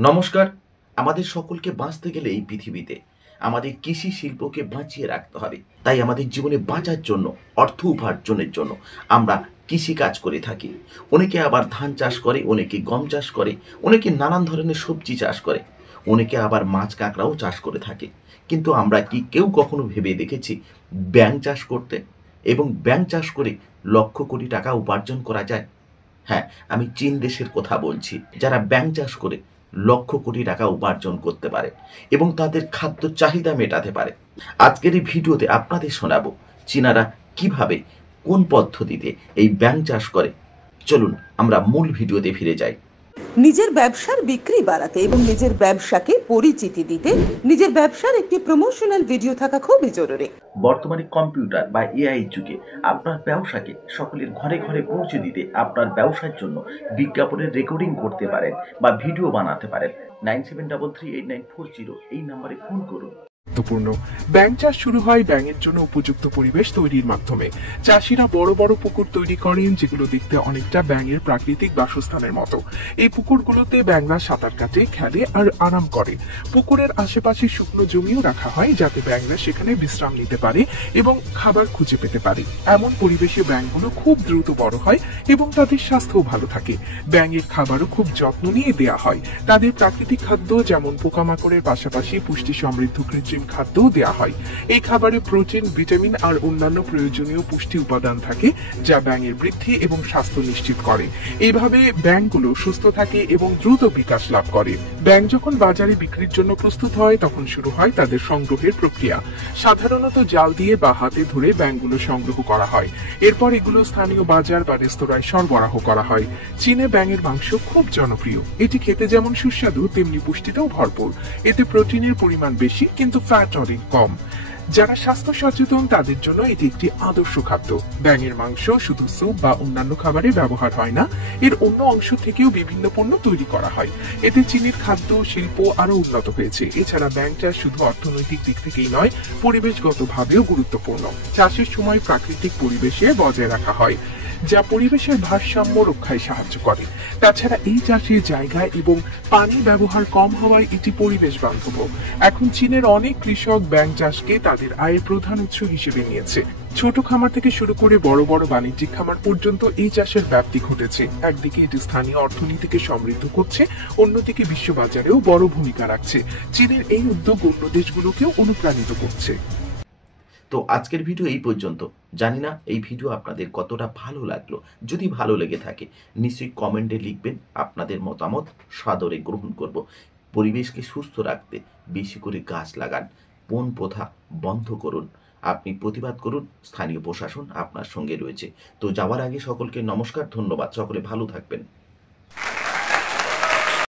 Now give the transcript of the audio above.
নমস্কার। আমাদের সকলকে বাঁচতে গেলে এই পৃথিবীতে আমাদের কৃষি শিল্পকে বাঁচিয়ে রাখতে হবে। তাই আমাদের জীবনে বাঁচার জন্য, অর্থ উপার্জনের জন্য আমরা কৃষিকাজ করে থাকি। অনেকে আবার ধান চাষ করে, অনেকে গম চাষ করে, অনেকে নানান ধরনের সবজি চাষ করে, অনেকে আবার মাছ কাঁকড়াও চাষ করে থাকে। কিন্তু আমরা কি কেউ কখনো ভেবে দেখেছি ব্যাঙ চাষ করতে? এবং ব্যাঙ চাষ করে লক্ষ কোটি টাকা উপার্জন করা যায়। হ্যাঁ, আমি চীন দেশের কথা বলছি, যারা ব্যাঙ চাষ করে লক্ষ কোটি টাকা উপার্জন করতে পারে এবং তাদের খাদ্য চাহিদা মেটাতে পারে। আজকের এই ভিডিওতে আপনাদের শোনাবো চীনারা কিভাবে, কোন পদ্ধতিতে এই ব্যাঙ চাষ করে। চলুন আমরা মূল ভিডিওতে ফিরে যাই। নিজের ব্যবসার বিক্রি বাড়াতে এবং নিজের ব্যবসাকে পরিচিতি দিতে নিজের ব্যবসার একটি প্রমোশনাল ভিডিও থাকা খুবই জরুরি। বর্তমানে কম্পিউটার বা এআই যুগে আপনার ব্যবসাকে সকলের ঘরে ঘরে পৌঁছে দিতে আপনার ব্যবসার জন্য বিজ্ঞাপনের রেকর্ডিং করতে পারেন বা ভিডিও বানাতে পারেন। 97338940 এই নাম্বারে ফোন করুন। গুরুত্বপূর্ণ। ব্যাঙ চাষ শুরু হয় ব্যাঙের জন্য উপযুক্ত পরিবেশ তৈরির মাধ্যমে। চাষিরা বড় বড় পুকুর তৈরি করেন, যেগুলো দেখতে অনেকটা ব্যাঙের প্রাকৃতিক বাসস্থানের মতো। এই পুকুরগুলোতে ব্যাঙরা সাঁতার কাটে, খেলে আর আরাম করে। পুকুরের আশেপাশে শুকনো জমিও রাখা হয়, যাতে ব্যাঙরা সেখানে বিশ্রাম নিতে পারে এবং খাবার খুঁজে পেতে পারে। এমন পরিবেশে ব্যাঙগুলো খুব দ্রুত বড় হয় এবং তাদের স্বাস্থ্যও ভালো থাকে। ব্যাঙের খাবারও খুব যত্ন নিয়ে দেয়া হয়। তাদের প্রাকৃতিক খাদ্য যেমন পোকামাকড়ের পাশাপাশি পুষ্টি সমৃদ্ধ কৃত্রিম খাদ্যও দেয়া হয়। এই খাবারে প্রোটিন, ভিটামিন আর অন্যান্য প্রয়োজনীয় পুষ্টি উপাদান থাকে, যা ব্যাঙের বৃদ্ধি এবং স্বাস্থ্য নিশ্চিত করে। এইভাবে ব্যাঙগুলো সুস্থ থাকে এবং দ্রুত বিকাশ লাভ করে। ব্যাঙ যখন বাজারে বিক্রির জন্য প্রস্তুত হয়, তখন শুরু হয় তাদের সংগ্রহের প্রক্রিয়া। সাধারণত জাল দিয়ে বা হাতে ধরে ব্যাঙগুলো সংগ্রহ করা হয়। এরপর এগুলো স্থানীয় বাজার বা রেস্তোরাঁয় সরবরাহ করা হয়। চীনে ব্যাঙের মাংস খুব জনপ্রিয়। এটি খেতে যেমন সুস্বাদু, তেমনি পুষ্টিতেও ভরপুর। এতে প্রোটিনের পরিমাণ বেশি, কিন্তু ফ্যাট অনেক কম। যারা স্বাস্থ্য সচেতন তাদের জন্য এটি একটি আদর্শ খাদ্য। ব্যাঙের মাংস শুধু স্যুপ বা অন্যান্য খাবারে ব্যবহার হয় না, এর অন্য অংশ থেকেও বিভিন্ন পণ্য তৈরি করা হয়। এতে চীনের খাদ্য শিল্প আরো উন্নত হয়েছে। এছাড়া ব্যাঙ চাষ শুধু অর্থনৈতিক দিক থেকেই নয়, পরিবেশগতভাবেও গুরুত্বপূর্ণ। চাষের সময় প্রাকৃতিক পরিবেশে বজায় রাখা হয়, যা পরিবেশের ভারসাম্য রক্ষায় সাহায্য করে। তাছাড়া এই চাষের জায়গায় এবং পানির ব্যবহার কম হওয়ায় এটি পরিবেশ বান্ধব। এখন চীনের অনেক কৃষক ব্যাঙ চাষকে তাদের আয়ের প্রধান উৎস হিসেবে নিয়েছে। ছোট খামার থেকে শুরু করে বড় বড় বাণিজ্যিক খামার পর্যন্ত এই চাষের ব্যাপ্তি ঘটেছে। একদিকে এটি স্থানীয় অর্থনীতিকে সমৃদ্ধ করছে, অন্যদিকে বিশ্ববাজারেও বড় ভূমিকা রাখছে। চীনের এই উদ্যোগ অন্য দেশগুলোকেও অনুপ্রাণিত করছে। তো আজকের ভিডিও এই পর্যন্ত। জানি না এই ভিডিও আপনাদের কতটা ভালো লাগলো। যদি ভালো লেগে থাকে নিশ্চয়ই কমেন্টে লিখবেন। আপনাদের মতামত সাদরে গ্রহণ করব। পরিবেশকে সুস্থ রাখতে বেশি করে গাছ লাগান, বন প্রথা বন্ধ করুন, আপনি প্রতিবাদ করুন। স্থানীয় প্রশাসন আপনার সঙ্গে রয়েছে। তো যাওয়ার আগে সকলকে নমস্কার, ধন্যবাদ। সকলে ভালো থাকবেন।